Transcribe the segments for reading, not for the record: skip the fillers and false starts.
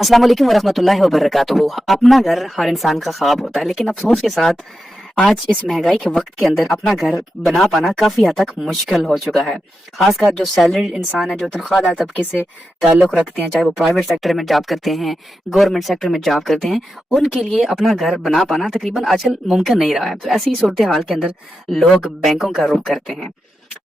अस्सलाम वालेकुम वरहमतुल्लाहि वबरकातुहू। अपना घर हर इंसान का ख्वाब होता है, लेकिन अफसोस के साथ आज इस महंगाई के वक्त के अंदर अपना घर बना पाना काफी हद तक मुश्किल हो चुका है। खासकर जो सैलरीड इंसान है, जो तनख्वाहदार तबके से ताल्लुक रखते हैं, चाहे वो प्राइवेट सेक्टर में जॉब करते हैं, गवर्नमेंट सेक्टर में जॉब करते हैं, उनके लिए अपना घर बना पाना तकरीबन आजकल मुमकिन नहीं रहा है। तो ऐसी सूरत हाल के अंदर लोग बैंकों का रुख करते हैं।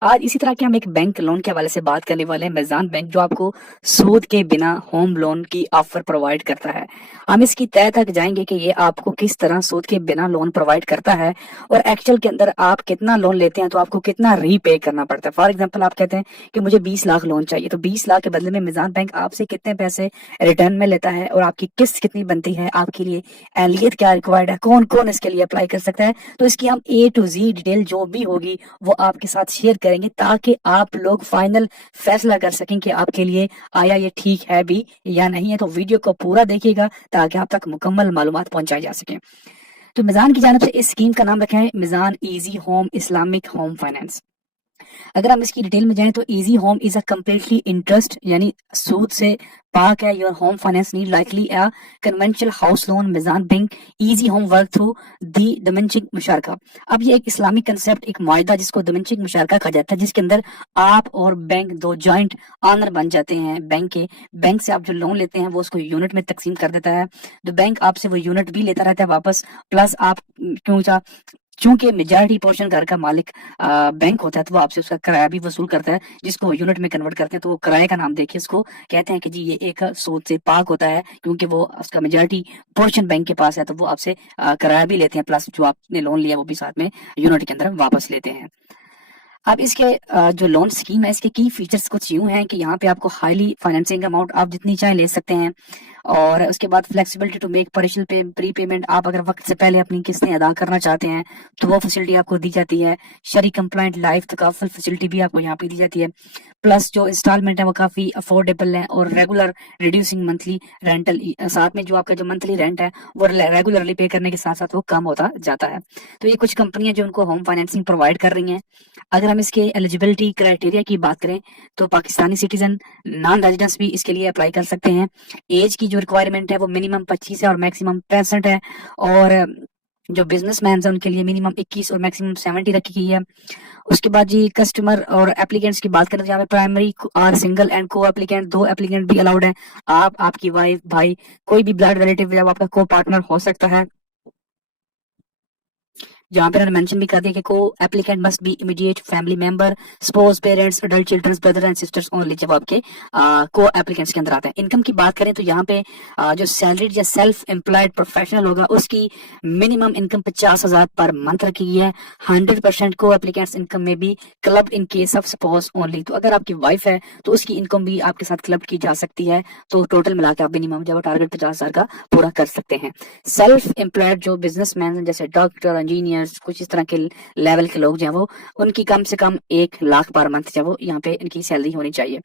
आज इसी तरह के हम एक बैंक लोन के हवाले से बात करने वाले हैं, मीज़ान बैंक, जो आपको सूद के बिना होम लोन की ऑफर प्रोवाइड करता है। हम इसकी तह तक जाएंगे कि ये आपको किस तरह सूद के बिना लोन प्रोवाइड करता है और एक्चुअल के अंदर आप कितना लोन लेते हैं तो आपको कितना रीपे करना पड़ता है। फॉर एग्जांपल, आप कहते हैं कि मुझे 20 लाख लोन चाहिए, तो 20 लाख के बदले में मीज़ान बैंक आपसे कितने पैसे रिटर्न में लेता है और आपकी किस्त कितनी बनती है, आपके लिए एहलियत क्या रिक्वायर्ड है, कौन कौन इसके लिए अप्लाई कर सकता है। तो इसकी हम ए टू जी डिटेल जो भी होगी वो आपके साथ शेयर करेंगे, ताकि आप लोग फाइनल फैसला कर सकें कि आपके लिए आया ये ठीक है भी या नहीं है। तो वीडियो को पूरा देखिएगा ताकि आप तक मुकम्मल मालूमात पहुंचाई जा सके। तो मिजान की जानिब से इस स्कीम का नाम रखा है Meezan easy home Islamic home finance. अगर हम इसकी डिटेल में जाएं तो easy home is a completely interest यानी सूद से पाक है। Your home finance need likely a conventional house loan Meezan bank easy home work through the diminishing मुशारका। अब ये एक इस्लामिक कंसेप्ट, एक मायदा जिसको दमनचिक मुशारका कहा जाता है, जिसके अंदर आप और बैंक दो जॉइंट ऑनर बन जाते हैं बैंक के। बैंक से आप जो लोन लेते हैं वो उसको यूनिट में तकसीम कर देता है, तो बैंक आपसे वो यूनिट भी लेता रहता है वापस। प्लस आप क्यों चूंकि मेजॉरिटी पोर्शन घर का मालिक बैंक होता है, तो वो आपसे उसका किराया भी वसूल करता है, जिसको यूनिट में कन्वर्ट करते हैं। तो वो किराए का नाम देखिए, इसको कहते हैं कि जी ये एक सूद से पाक होता है, क्योंकि वो उसका मेजॉरिटी पोर्शन बैंक के पास है, तो वो आपसे किराया भी लेते हैं, प्लस जो आपने लोन लिया वो भी साथ में यूनिट के अंदर वापस लेते हैं। अब इसके जो लोन स्कीम है, इसके की फीचर्स कुछ यूं हैं कि यहाँ पे आपको हाईली फाइनेंसिंग अमाउंट आप जितनी चाहे ले सकते हैं, और उसके बाद फ्लेक्सिबिलिटी टू मेक पार्शियल पे प्री पेमेंट। आप अगर वक्त से पहले अपनी किस्तें अदा करना चाहते हैं तो वो फैसिलिटी आपको दी जाती है। शरी कंप्लाइंट लाइफ तकाफुल फैसिलिटी भी आपको यहाँ पे दी जाती है। प्लस जो इंस्टॉलमेंट है वो काफी अफोर्डेबल है और रेगुलर रिड्यूसिंग मंथली रेंटल, साथ में जो आपका जो मंथली रेंट है वो रेगुलरली पे करने के साथ साथ वो कम होता जाता है। तो ये कुछ कंपनियां जो उनको होम फाइनेंसिंग प्रोवाइड कर रही हैं। अगर हम इसके एलिजिबिलिटी क्राइटेरिया की बात करें तो पाकिस्तानी सिटीजन, नॉन रेजिडेंट्स भी इसके लिए अप्लाई कर सकते हैं। एज की जो रिक्वायरमेंट है वो मिनिमम 25 है और मैक्सिमम 65 है, और जो बिजनेसमैन है उनके लिए मिनिमम 21 और मैक्सिमम 70 रखी गई है। उसके बाद जी कस्टमर और एप्लीकेंट्स की बात करें तो यहाँ पे प्राइमरी और सिंगल एंड को एप्लीकेंट, दो एप्लीकेंट भी अलाउड है। आप, आपकी वाइफ, भाई, कोई भी ब्लड रिलेटिव जब आपका को पार्टनर हो सकता है। जहाँ पे उन्होंने मेंशन भी कर दिया कि को applicant must be immediate family member, spouse, parents, adult childrens, brother and sisters only, जब आपके को एप्लीकेंट्स के अंदर आते हैं। इनकम की बात करें तो यहाँ पे जो सैलरीड या सेल्फ एम्प्लॉयड प्रोफेशनल होगा उसकी मिनिमम इनकम 50,000 पर मंथ रखी गई है। 100% को एप्लीकेंट्स इनकम में भी club in case of suppose only. तो अगर आपकी वाइफ है तो उसकी इनकम भी आपके साथ क्लब की जा सकती है। तो टोटल मिला के आप मिनिमम जब टारगेट 50,000 का पूरा कर सकते हैं। सेल्फ एम्प्लॉयड जो बिजनेसमैन जैसे डॉक्टर, इंजीनियर, कुछ इस तरह के लेवल के लोग जो है वो, उनकी कम से कम 1 लाख पर मंथ जो वो यहाँ पे इनकी सैलरी होनी चाहिए।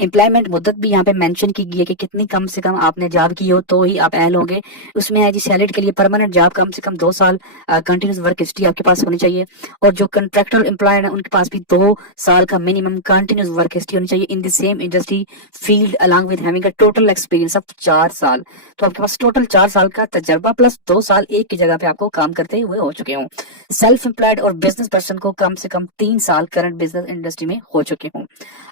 एम्प्लॉयमेंट मुद्दत भी यहाँ पे मेंशन की गई है कि कितनी कम से कम आपने जॉब की हो तो ही आप अहल होंगे। उसमें है जी सैलरी के लिए परमानेंट जॉब कम से कम 2 साल कंटिन्यूस वर्क हिस्ट्री आपके पास होनी चाहिए, और जो कंट्रैक्चुअल एम्प्लॉयड है उनके पास भी 2 साल का मिनिमम कंटिन्यूस वर्क हिस्ट्री होनी चाहिए in the same industry field along with having a total experience of 4 साल। तो आपके पास टोटल 4 साल का तजर्बा प्लस 2 साल एक की जगह पे आपको काम करते हुए हो चुके हों। सेल्फ एम्प्लॉयड और बिजनेस पर्सन को कम से कम 3 साल करंट बिजनेस इंडस्ट्री में हो चुके हों।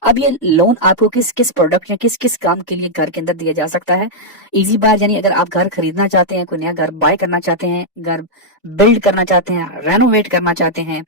अब ये लोन आपको किस किस प्रोडक्ट या किस किस काम के लिए घर के अंदर दिया जा सकता है। इजी बाय यानी अगर आप घर खरीदना चाहते हैं, कोई नया घर बाय करना चाहते हैं, घर बिल्ड करना चाहते हैं, रेनोवेट करना चाहते हैं,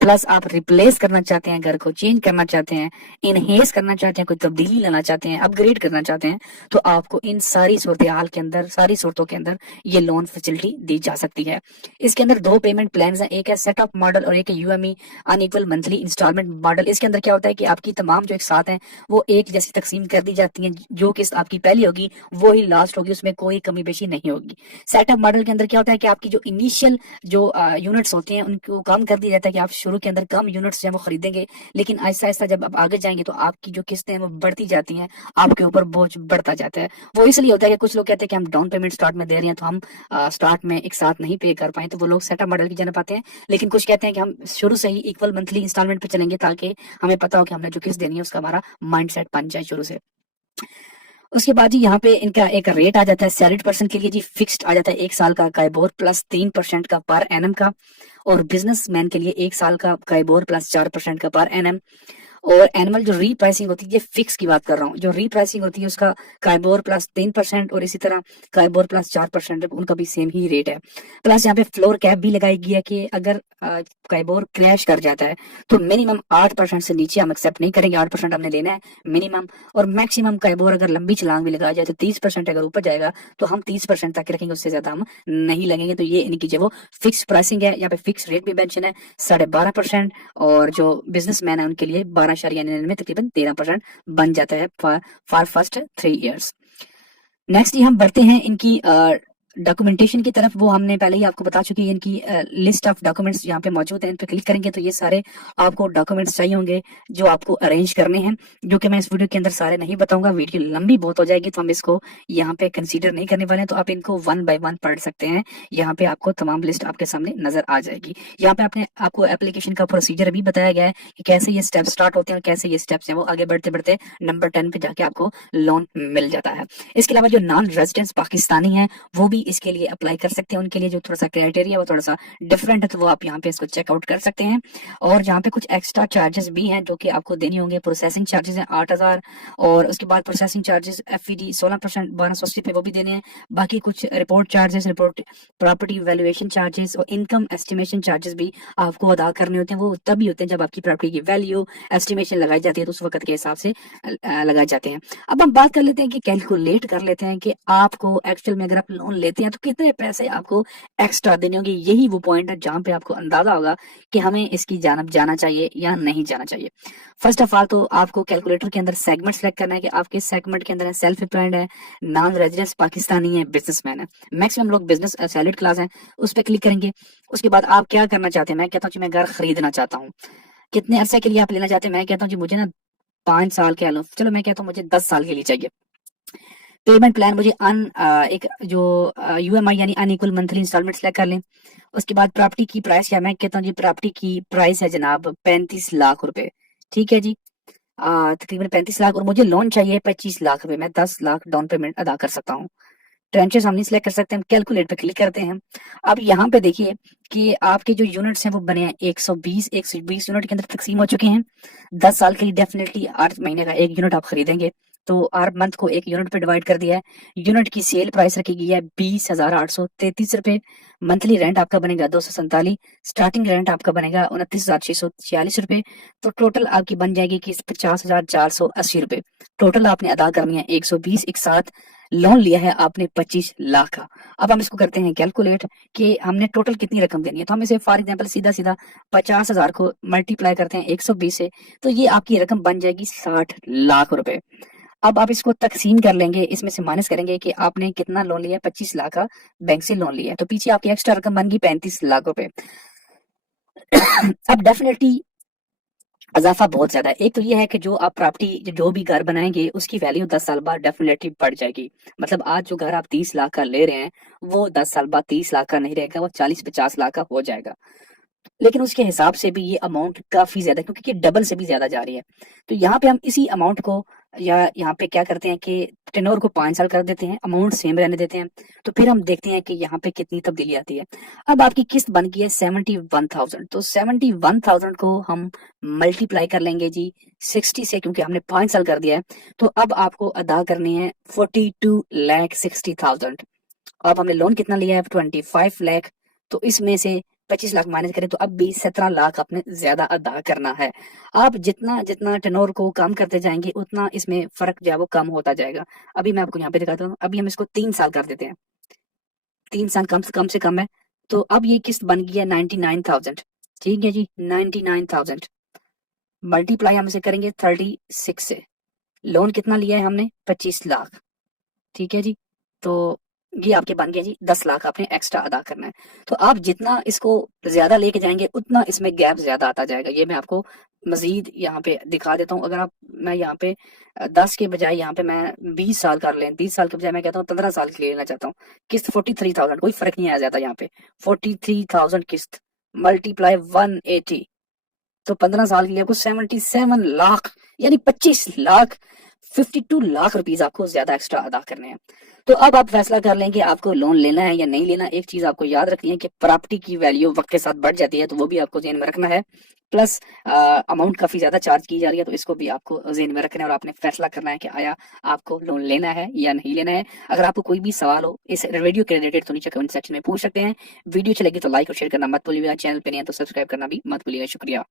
प्लस आप रिप्लेस करना चाहते हैं, घर को चेंज करना चाहते हैं, इनहेंस करना चाहते हैं, कोई तब्दीली लाना चाहते हैं, अपग्रेड करना चाहते हैं, तो आपको इन सारी सूरत हाल के अंदर, सारी सूरतों के अंदर ये लोन फैसिलिटी दी जा सकती है। इसके अंदर 2 पेमेंट प्लान हैं, एक है सेट ऑफ मॉडल और एक है यूएमई अनइक्वल मंथली इंस्टॉलमेंट मॉडल। इसके अंदर क्या होता है कि आपकी तमाम जो एक साथ हैं वो एक जैसी तकसीम कर दी जाती हैं। जो किस्त आपकी पहली होगी वो ही लास्ट होगी, उसमें कोई कमी बेशी नहीं होगी। सेट ऑफ मॉडल के अंदर क्या होता है कि आपकी जो इनिशियल जो यूनिट्स होते हैं उनको कम कर दिया जाता है कि आप शुरू के अंदर कम यूनिट्स जो वो खरीदेंगे, लेकिन आहिस्ता आहिस्ता जब आप आगे जाएंगे तो आपकी जो किस्तें हैं वो बढ़ती जाती हैं, आपके ऊपर बोझ बढ़ता जाता है। वो इसलिए होता है कि कुछ लोग कहते हैं कि हम डाउन पेमेंट स्टार्ट में दे रहे हैं तो हम स्टार्ट में एक साथ नहीं पे कर पाए, तो वो लोग सेटअप मॉडल की जगह पाते हैं। लेकिन कुछ कहते हैं कि हम शुरू से ही इक्वल मंथली इंस्टॉलमेंट पे चलेंगे ताकि हमें पता हो कि हमने जो किस्त देनी है उसका हमारा माइंड सेट बन जाए शुरू से। उसके बाद जी यहाँ पे इनका एक रेट आ जाता है सैलरीड पर्सन के लिए जी, फिक्स्ड आ जाता है 1 साल का काइबोर प्लस 3% का पर एनम का, और बिजनेसमैन के लिए 1 साल का काइबोर प्लस 4% का पर एनम। और एनुअल जो रीप्राइसिंग होती है, ये फिक्स की बात कर रहा हूँ, जो रीप्राइसिंग होती है उसका काइबोर प्लस 3% और इसी तरह काइबोर प्लस 4%, उनका भी सेम ही रेट है। प्लस यहाँ पे फ्लोर कैप भी लगाई गई है कि अगर काइबोर क्रैश कर जाता है तो मिनिमम 8% से नीचे हम एक्सेप्ट नहीं करेंगे, 8% हमने लेना है मिनिमम। और मैक्सिमम काइबोर अगर लंबी छलांग भी लगाया जाए तो 30% अगर ऊपर जाएगा तो हम 30% तक रखेंगे, उससे ज्यादा हम नहीं लगेंगे। तो ये इनकी जो वो फिक्स प्राइसिंग है, यहाँ पे फिक्स रेट भी मेंशन है 12.5%, और जो बिजनेसमैन है उनके लिए 12.99 तकरीबन 13% बन जाता है फॉर फर्स्ट 3 ईयर्स। नेक्स्ट हम बढ़ते हैं इनकी डॉक्यूमेंटेशन की तरफ। वो हमने पहले ही आपको बता चुकी है, इनकी लिस्ट ऑफ डॉक्यूमेंट्स यहाँ पे मौजूद है। इन पे क्लिक करेंगे तो ये सारे आपको डॉक्यूमेंट्स चाहिए होंगे जो आपको अरेंज करने हैं, जो कि मैं इस वीडियो के अंदर सारे नहीं बताऊंगा, वीडियो लंबी बहुत हो जाएगी, तो हम इसको यहाँ पे कंसीडर नहीं करने वाले हैं। तो आप इनको 1 बाय 1 पढ़ सकते हैं, यहाँ पे आपको तमाम लिस्ट आपके सामने नजर आ जाएगी। यहाँ पे आपको एप्लीकेशन का प्रोसीजर भी बताया गया है कि कैसे ये स्टेप स्टार्ट होते हैं और कैसे ये स्टेप्स हैं वो आगे बढ़ते बढ़ते नंबर 10 पे जाके आपको लोन मिल जाता है। इसके अलावा जो नॉन रेजिडेंट्स पाकिस्तानी है वो भी इसके लिए अप्लाई कर सकते हैं, उनके लिए जो थोड़ा सा क्राइटेरिया वो थोड़ा सा डिफरेंट है, तो वो आप यहाँ पे इसको चेकआउट कर सकते हैं। और यहाँ पे कुछ एक्स्ट्रा चार्जेस भी हैं जो कि आपको देने होंगे। प्रोसेसिंग चार्जेस हैं 8,000, और उसके बाद प्रोसेसिंग चार्जेस FED 16% 1280 पे वो भी देने हैं। बाकी कुछ report charges, report property valuation charges और इनकम एस्टिमेशन चार्जेस भी आपको अदा करने होते हैं। वो तभी होते हैं जब आपकी प्रॉपर्टी की वैल्यू एस्टिमेशन लगाई जाती है, तो उस वक्त के हिसाब से लगाए जाते हैं। अब हम बात कर लेते हैं कि कैलकुलेट कर लेते हैं कि आपको एक्चुअल में अगर आप लोन लेते हैं तो कितने पैसे आपको एक्स्ट्रा देने होंगे। यही वो पॉइंट है जहां पे आपको अंदाजा होगा कि हमें इसकी जानब जाना चाहिए या नहीं जाना चाहिए। फर्स्ट ऑफ ऑल तो आपको कैलकुलेटर के अंदर सेगमेंट सेलेक्ट करना है कि आपके सेगमेंट के अंदर है सेल्फ एम्प्लॉयड है, नॉन रेजिडेंस पाकिस्तानी है, बिजनेसमैन है। मैक्सिमम लोग बिजनेस सैलरीड क्लास है, उस पर क्लिक करेंगे। उसके बाद आप क्या करना चाहते हैं? मैं कहता हूँ जी मैं घर खरीदना चाहता हूँ। कितने अरसे के लिए आप लेना चाहते हैं? मैं कहता हूँ जी मुझे ना 5 साल के लो, चलो मैं कहता हूँ मुझे 10 साल के लिए चाहिए। पेमेंट प्लान मुझे एक जो UMI यानी अनइक्वल मंथली इंस्टॉलमेंट सेलेक्ट कर लें। उसके बाद प्रॉपर्टी की प्राइस क्या? मैं कहता हूँ जी प्रॉपर्टी की प्राइस है जनाब 35 लाख रुपए। ठीक है जी, तकरीबन 35 लाख, और मुझे लोन चाहिए 25 लाख रुपए। मैं 10 लाख डाउन पेमेंट अदा कर सकता हूँ। ट्रेंचेस हम नहीं सिलेक्ट कर सकते, हम कैलकुलेट पे क्लिक करते हैं। अब यहाँ पे देखिए कि आपके जो यूनिट्स हैं वो बने हैं 120 यूनिट के अंदर तकसीम हो चुके हैं। 10 साल के लिए डेफिनेटली 8 महीने का एक यूनिट आप खरीदेंगे, तो हर मंथ को एक यूनिट पे डिवाइड कर दिया है। यूनिट की सेल प्राइस रखी गई है 20,833 रुपए। मंथली रेंट आपका बनेगा 247। स्टार्टिंग रेंट आपका बनेगा 29,646 रुपए। तो टोटल आपकी बन जाएगी कि 50,480 रुपए टोटल आपने अदा करनी है। 120 एक साथ लोन लिया है आपने 25 लाख का। अब हम इसको करते हैं कैलकुलेट कि हमने टोटल कितनी रकम देनी है। तो हम इसे फॉर एग्जांपल सीधा सीधा 50,000 को मल्टीप्लाई करते हैं 120 से, तो ये आपकी रकम बन जाएगी 60 लाख रुपए। अब आप इसको तकसीम कर लेंगे, इसमें से माइनस करेंगे कि आपने कितना लोन लिया है, 25 लाख का बैंक से लोन लिया है, तो पीछे आपकी एक्स्ट्रा रकम बन गई 35 लाख रुपए। अब डेफिनेटली इजाफा बहुत ज्यादा है। एक तो ये है कि जो आप प्रॉपर्टी जो भी घर बनाएंगे उसकी वैल्यू 10 साल बाद डेफिनेटली बढ़ जाएगी। मतलब आज जो घर आप 30 लाख का ले रहे हैं वो 10 साल बाद 30 लाख का नहीं रहेगा, वो 40-50 लाख का हो जाएगा। लेकिन उसके हिसाब से भी ये अमाउंट काफी ज्यादा है, क्योंकि ये डबल से भी ज्यादा जा रही है। तो यहाँ पे हम इसी अमाउंट को, या यहाँ पे क्या करते हैं कि टेनोर को 5 साल कर देते हैं, अमाउंट सेम रहने देते हैं। तो फिर हम देखते हैं कि यहाँ पे कितनी तब्दीली आती है। अब आपकी किस्त बन गई है 71,000, तो 71,000 को हम मल्टीप्लाई कर लेंगे जी 60 से, क्योंकि हमने 5 साल कर दिया है। तो अब आपको अदा करनी है 42,60,000। अब हमने लोन कितना लिया है? 25 लाख। तो इसमें से 25 लाख माइनस करें तो अब भी 17 लाख आपने ज्यादा अदा करना है। आप जितना जितना टेनोर को कम करते जाएंगे उतना इसमें फर्क जो है वो कम होता जाएगा। अभी मैं आपको यहाँ पे दिखाता हूँ। अभी हम इसको 3 साल कर देते हैं, 3 साल कम से कम है। तो अब ये किस्त बन गई है 99,000। ठीक है जी, 99,000 मल्टीप्लाई हम इसे करेंगे 36 से। लोन कितना लिया है हमने? 25 लाख। ठीक है जी, तो ये आपके बन गया जी 10 लाख आपने एक्स्ट्रा अदा करना है। तो आप जितना इसको ज्यादा लेके जाएंगे उतना इसमें गैप ज्यादा आता जाएगा। ये मैं आपको मजीद यहाँ पे दिखा देता हूँ। अगर आप, मैं यहाँ पे 10 के बजाय यहाँ पे मैं 20 साल कर लें, 30 साल के बजाय मैं कहता हूँ 15 साल के लिए लेना चाहता हूँ। किस्त 43,000, कोई फर्क नहीं आया जाता यहाँ पे। 43,000 किस्त मल्टीप्लाई 180, तो 15 साल के लिए आपको 77 लाख यानी 25 लाख 52 लाख रुपीस आपको ज्यादा एक्स्ट्रा अदा करने हैं। तो अब आप फैसला कर लें कि आपको लोन लेना है या नहीं लेना। एक चीज आपको याद रखनी है कि प्रॉपर्टी की वैल्यू वक्त के साथ बढ़ जाती है, तो वो भी आपको ध्यान में रखना है। प्लस अमाउंट काफी ज्यादा चार्ज की जा रही है, तो इसको भी आपको ध्यान में रखना है और आपने फैसला करना है कि आया आपको लोन लेना है या नहीं लेना है। अगर आपको कोई भी सवाल हो इस वीडियो के रिलेटेड तो नीचे कमेंट सेक्शन में पूछ सकते हैं। वीडियो चलेगी तो लाइक और शेयर करना मत भूलिएगा, चैनल पे नहीं है तो सब्सक्राइब करना भी मत भूलिएगा। शुक्रिया।